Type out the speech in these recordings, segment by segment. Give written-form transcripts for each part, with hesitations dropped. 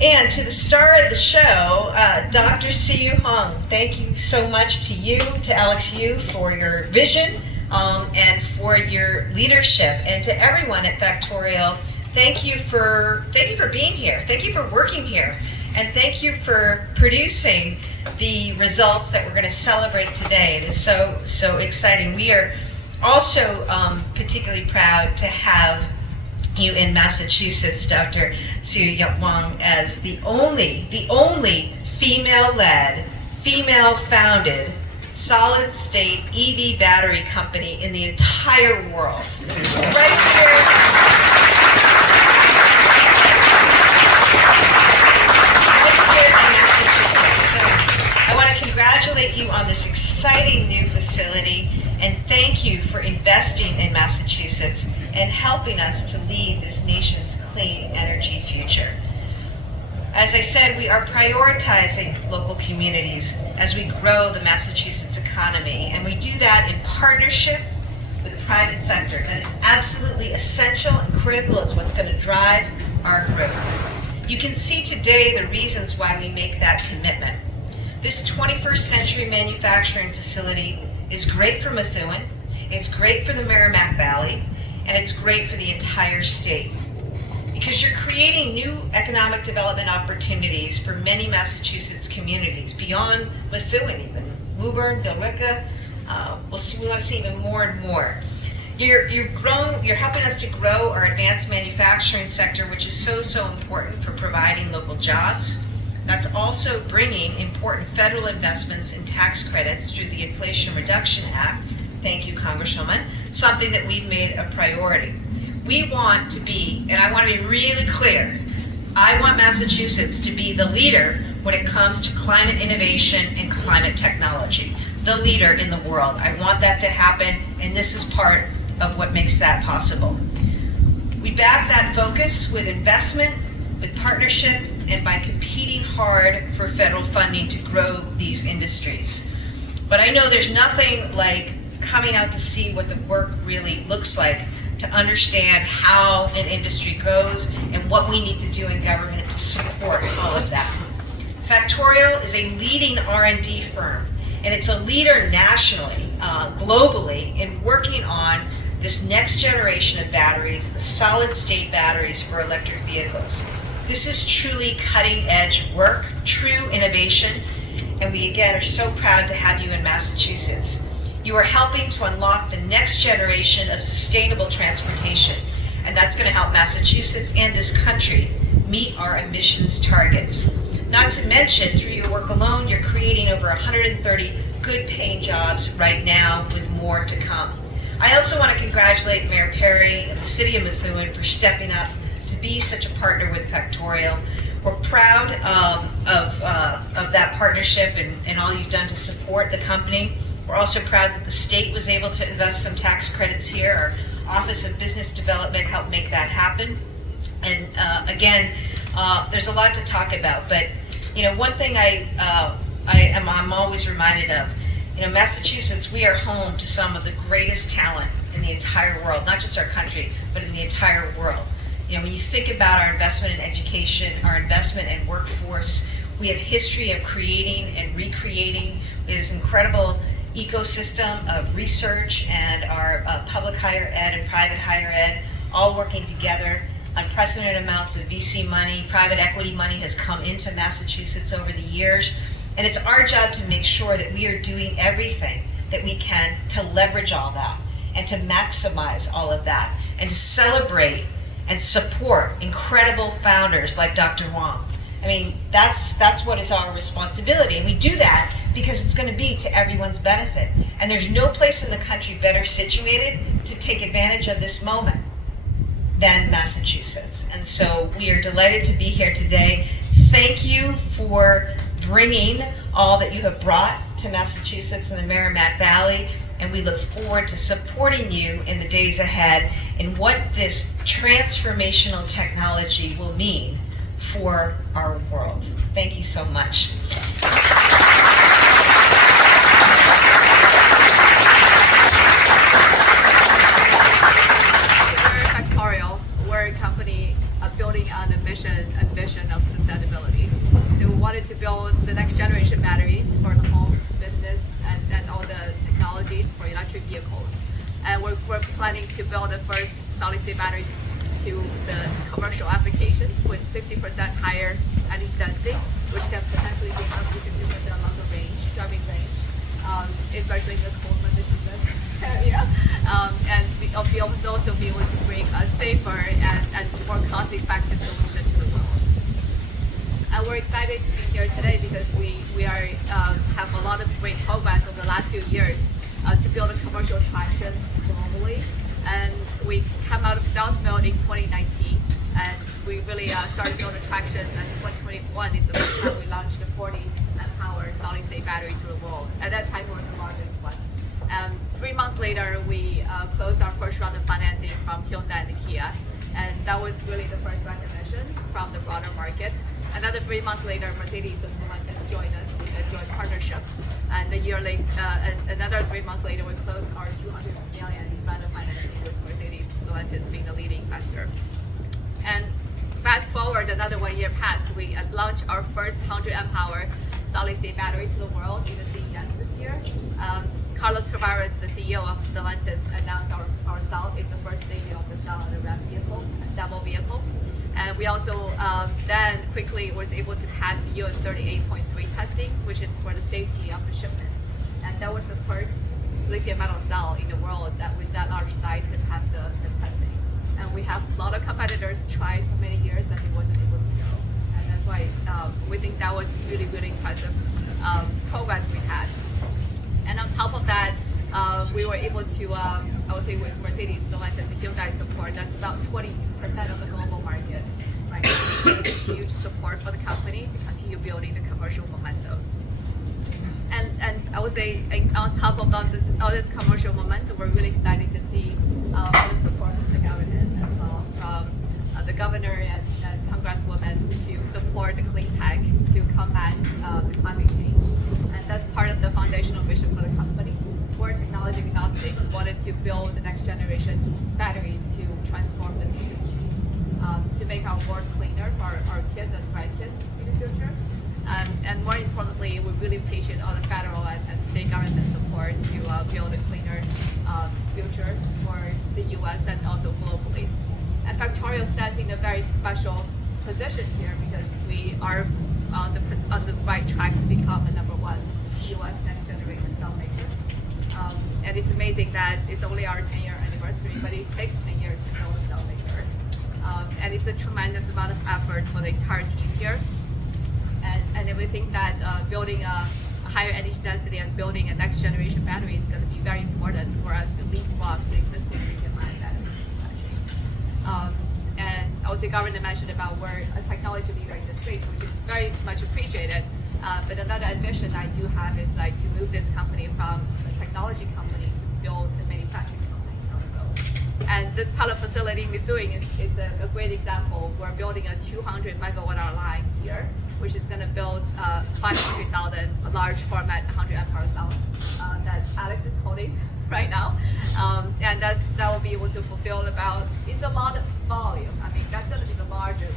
And to the star of the show, Dr. Siyu Hung, thank you so much to you, to Alex Yu, for your vision and for your leadership, and to everyone at Factorial. Thank you for being here. Thank you for working here, and thank you for producing the results that we're going to celebrate today. It is so exciting. We are also particularly proud to have you in Massachusetts, Dr. Siyu Hung, as the only female-led, female-founded, solid-state EV battery company in the entire world. Right here. In Massachusetts. So I want to congratulate you on this exciting new facility, and thank you for investing in Massachusetts and helping us to lead this nation's clean energy future. As I said, we are prioritizing local communities as we grow the Massachusetts economy, and we do that in partnership with the private sector. That is absolutely essential and critical. It's what's going to drive our growth. You can see today the reasons why we make that commitment. This 21st century manufacturing facility is great for Methuen, it's great for the Merrimack Valley, and it's great for the entire state. Because you're creating new economic development opportunities for many Massachusetts communities, beyond Methuen even. Woburn, Billerica, we want to see even more and more. You're helping us to grow our advanced manufacturing sector, which is so important for providing local jobs. That's also bringing important federal investments in tax credits through the Inflation Reduction Act. Thank you, Congresswoman. Something that we've made a priority. We want to be, and I want to be really clear, I want Massachusetts to be the leader when it comes to climate innovation and climate technology. The leader in the world. I want that to happen, and this is part of what makes that possible. We back that focus with investment, with partnership, and by competing hard for federal funding to grow these industries. But I know there's nothing like coming out to see what the work really looks like, to understand how an industry goes and what we need to do in government to support all of that. Factorial is a leading R&D firm, and it's a leader nationally, globally, in working on this next generation of batteries, the solid-state batteries for electric vehicles. This is truly cutting-edge work, true innovation, and we again are so proud to have you in Massachusetts. You are helping to unlock the next generation of sustainable transportation, and that's going to help Massachusetts and this country meet our emissions targets. Not to mention, through your work alone, you're creating over 130 good-paying jobs right now, with more to come. I also want to congratulate Mayor Perry and the City of Methuen for stepping up to be such a partner with Factorial. We're proud of that partnership and all you've done to support the company. We're also proud that the state was able to invest some tax credits here. Our Office of Business Development helped make that happen. And again, there's a lot to talk about. But you know, one thing I'm always reminded of. You know, Massachusetts, we are home to some of the greatest talent in the entire world, not just our country, but in the entire world. You know, when you think about our investment in education, our investment in workforce, we have history of creating and recreating this incredible ecosystem of research, and our public higher ed and private higher ed all working together. Unprecedented amounts of VC money, private equity money has come into Massachusetts over the years. And it's our job to make sure that we are doing everything that we can to leverage all that and to maximize all of that and to celebrate and support incredible founders like Dr. Wong. I mean, that's what is our responsibility. And we do that because it's going to be to everyone's benefit. And there's no place in the country better situated to take advantage of this moment than Massachusetts. And so we are delighted to be here today. Thank you for bringing all that you have brought to Massachusetts and the Merrimack Valley, and we look forward to supporting you in the days ahead in what this transformational technology will mean for our world. Thank you so much. We're Factorial. We're a company building on a mission and vision of sustainability. the next generation batteries for the home, business, and all the technologies for electric vehicles. And we're planning to build the first solid-state battery to the commercial applications with 50% higher energy density, which can potentially give up to 50% longer range, driving range, especially in the cold weather season area. And we also be able to bring a safer and more cost-effective solution to the world. And we're excited to be here today because we have a lot of great progress over the last few years to build a commercial traction globally. And we came out of stealth mode in 2019, and we really started building traction. And 2021 is the first time we launched the 40 amp-hour solid-state battery to the world. At that time, we were the largest one. 3 months later, we closed our first round of financing from Hyundai and Kia, and that was really the first recognition from the broader market. Another 3 months later, Mercedes and Stellantis joined us in a joint partnership. And another 3 months later, we closed our $200 million round of financing with Mercedes, Stellantis being the leading investor. And fast forward another 1 year passed, we launched our first 100 amp-hour solid-state battery to the world in the CES this year. Carlos Tavares, the CEO of Stellantis, announced our cell is the first debut of the cell on a REV vehicle, a demo vehicle. And we also then quickly was able to pass the US 38.3 testing, which is for the safety of the shipments. And that was the first lithium metal cell in the world that with that large size to pass the testing. And we have a lot of competitors tried for many years and it wasn't able to go. And that's why we think that was really, really impressive progress we had. And on top of that, we were able to, I would say with Mercedes, Stellantis, and Hyundai support, that's about 20% of the global market. Right? Huge support for the company to continue building the commercial momentum. And I would say on top of all this commercial momentum, we're really excited to see all the support from the government as well, from the governor and Congresswoman to support the cleantech to combat the climate change. And that's part of the foundational vision for the company. We're technology agnostic. We wanted to build the next generation batteries to transform this industry, to make our world cleaner for our kids and grandkids in the future. And more importantly, we really appreciate all the federal and state government support to build a cleaner future for the US and also globally. And Factorial stands in a very special position here because we are on the right track to become a #1 US next generation cell maker. And it's amazing that it's only our 10-year anniversary, but it takes 10 years to build a cell maker. And it's a tremendous amount of effort for the entire team here. And we think that building a higher energy density and building a next generation battery is going to be very important for us to leapfrog the existing lithium-ion battery manufacturing. And also government mentioned about we're a technology leader in the space, which is very much appreciated. But another ambition I do have is like to move this company from a technology company to build a manufacturing company down the road. And this pilot facility we're doing is a great example. We're building a 200 megawatt-hour line here, which is going to build 500,000 large format 100 amp-hour cell that Alex is holding right now. And that will be able to fulfill it's a lot of volume. I mean, that's going to be the largest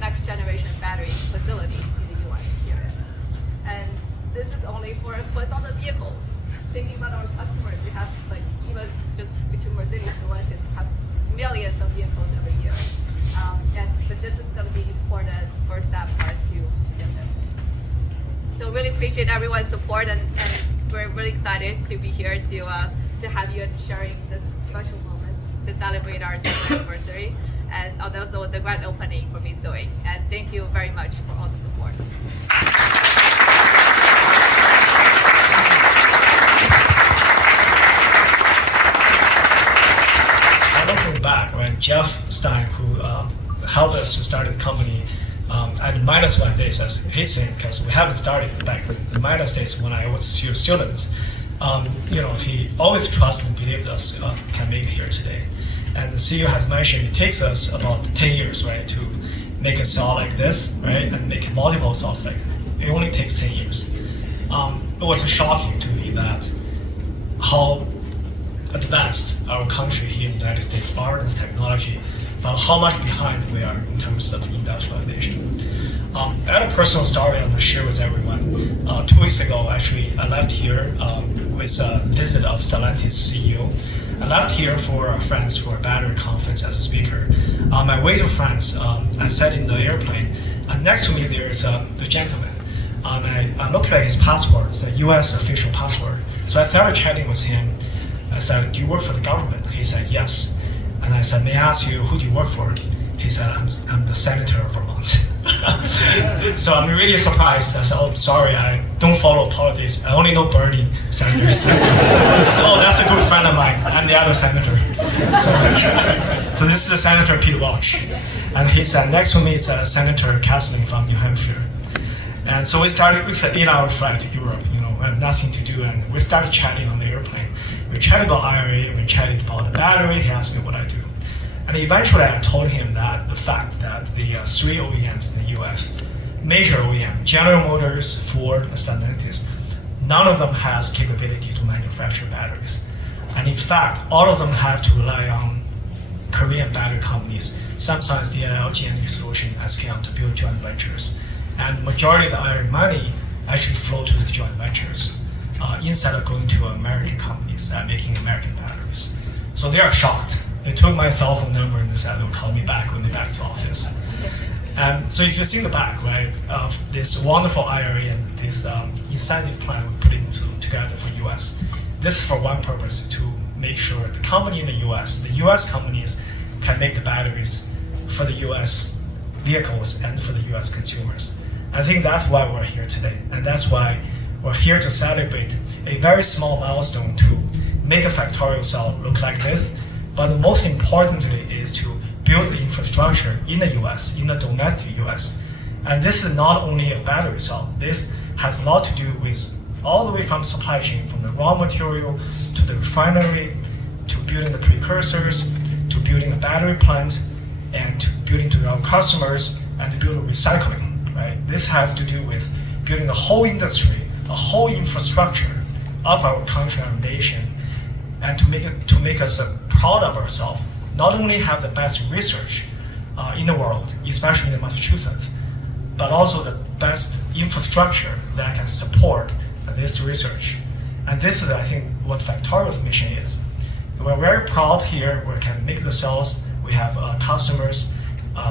next generation battery facility in the US here. And this is only for on the vehicles. Thinking about our customers, we have like even just between Mercedes and Stellantis have millions of vehicles every year. But this is going to be important first step for us to get there. So really appreciate everyone's support, and we're really excited to be here to have you and sharing this special moment to celebrate our 10th anniversary, and also the grand opening for Methuen. And thank you very much for all the support. Looking back, right, Jeff Stein, who helped us to start the company at -1 days, as he's saying, because we haven't started back in the minus days when I was still students. He always trusted and believed us can make it here today. And the CEO has mentioned it takes us about 10 years, right, to make a cell like this, right, and make multiple cells like this. It only takes 10 years. It was shocking to me that how advanced our country here in the United States are in this technology, but how much behind we are in terms of industrialization. I had a personal story I want to share with everyone. 2 weeks ago, actually, I left here with a visit of Stellantis CEO. I left here for France for a battery conference as a speaker. On my way to France, I sat in the airplane, and next to me there's a gentleman. I looked at his passport, it's a U.S. official passport. So I started chatting with him. I said, "Do you work for the government?" He said, "Yes." And I said, "May I ask you, who do you work for?" He said, I'm the senator of Vermont. So I'm really surprised. I said, "Oh, sorry, I don't follow politics. I only know Bernie Sanders." I said, "Oh, that's a good friend of mine. I'm the other senator." So this is Senator Pete Walsh. And he said, next to me is Senator Kathleen from New Hampshire. And so we started with an 8-hour flight to Europe, I had nothing to do. And we started chatting on the airplane. We chatted about IRA, we chatted about the battery. He asked me what I do. And eventually I told him that the fact that the 3 OEMs in the US, major OEM, General Motors, Ford, and Stellantis, none of them has capability to manufacture batteries. And in fact, all of them have to rely on Korean battery companies, Samsung, SDI, LG Energy Solution, SK On to build joint ventures. And majority of the IRA money actually flow to the joint ventures instead of going to American companies making American batteries. So they are shocked. They took my cell phone number and they said they'll call me back when they're back to office. And so if you see the back, right, of this wonderful IRA and this incentive plan we put together for US, this is for one purpose, to make sure the company in the US companies can make the batteries for the US vehicles and for the US consumers. I think that's why we're here today. And that's why we're here to celebrate a very small milestone to make a Factorial cell look like this. But most importantly is to build the infrastructure in the US, in the domestic US. And this is not only a battery cell. This has a lot to do with all the way from supply chain, from the raw material to the refinery, to building the precursors, to building a battery plant, and to building to our customers, and to build recycling, right? This has to do with building a whole industry, a whole infrastructure of our country and nation, and to make us proud of ourselves. Not only have the best research in the world, especially in Massachusetts, but also the best infrastructure that can support this research. And this is, I think, what Factorial's mission is. So we're very proud here. We can make the cells. We have customers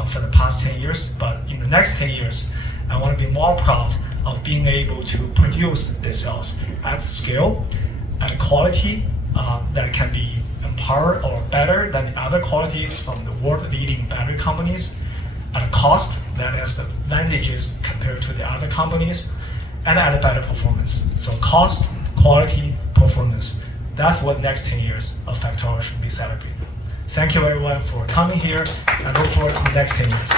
for the past 10 years, but in the next 10 years, I want to be more proud of being able to produce these cells at scale, at a quality that can be empowered or better than other qualities from the world-leading battery companies, at a cost that has advantages compared to the other companies, and at a better performance. So cost, quality, performance. That's what next 10 years of Factorial should be celebrated. Thank you everyone for coming here. I look forward to the next 10 years.